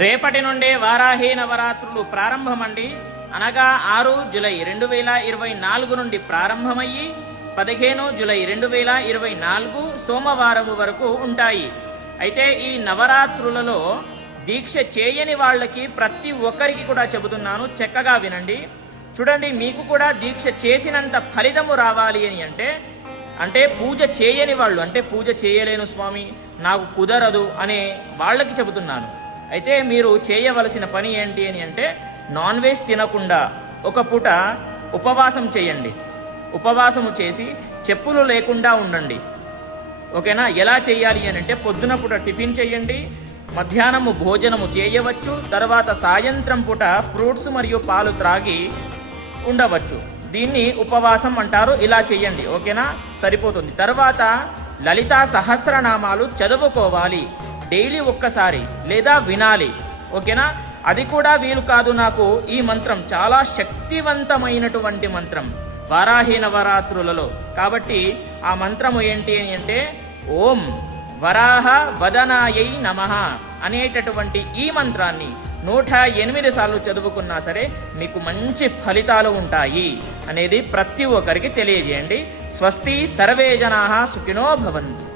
రేపటి నుండే వారాహి నవరాత్రులు ప్రారంభమండి. అనగా ఆరు జులై రెండు వేల ఇరవై నాలుగు నుండి ప్రారంభమయ్యి పదిహేను జులై రెండు వేల ఇరవై నాలుగు సోమవారం వరకు ఉంటాయి. అయితే ఈ నవరాత్రులలో దీక్ష చేయని వాళ్ళకి ప్రతి ఒక్కరికి కూడా చెబుతున్నాను చక్కగా వినండి. చూడండి మీకు కూడా దీక్ష చేసినంత ఫలితము రావాలి అని అంటే అంటే పూజ చేయని వాళ్ళు అంటే పూజ చేయలేను స్వామి నాకు కుదరదు అనే వాళ్ళకి చెబుతున్నాను. అయితే మీరు చేయవలసిన పని ఏంటి అని అంటే నాన్ వెజ్ తినకుండా ఒక పూట ఉపవాసం చేయండి. ఉపవాసము చేసి చెప్పులు లేకుండా ఉండండి. ఓకేనా? ఎలా చేయాలి అని అంటే పొద్దున పూట టిఫిన్ చేయండి మధ్యాహ్నము భోజనము చేయవచ్చు తర్వాత సాయంత్రం పూట ఫ్రూట్స్ మరియు పాలు త్రాగి ఉండవచ్చు. దీన్ని ఉపవాసం అంటారు ఇలా చేయండి. ఓకేనా? సరిపోతుంది. తర్వాత లలితా సహస్రనామాలు చదువుకోవాలి. డైలీ ఒక్కసారి లేదా వినాలి. ఓకేనా? అది కూడా వీలు కాదు నాకు ఈ మంత్రం. చాలా శక్తివంతమైనటువంటి మంత్రం. వారాహి నవరాత్రులలో కాబట్టి ఆ మంత్రము ఏంటి అని అంటే ఓం వరాహ వదనాయై నమ అనేటటువంటి ఈ మంత్రాన్ని నూట ఎనిమిది సార్లు చదువుకున్నా సరే మీకు మంచి ఫలితాలు ఉంటాయి అనేది ప్రతి ఒక్కరికి తెలియజేయండి. స్వస్తి సర్వే జనా సుఖినో భవంతు.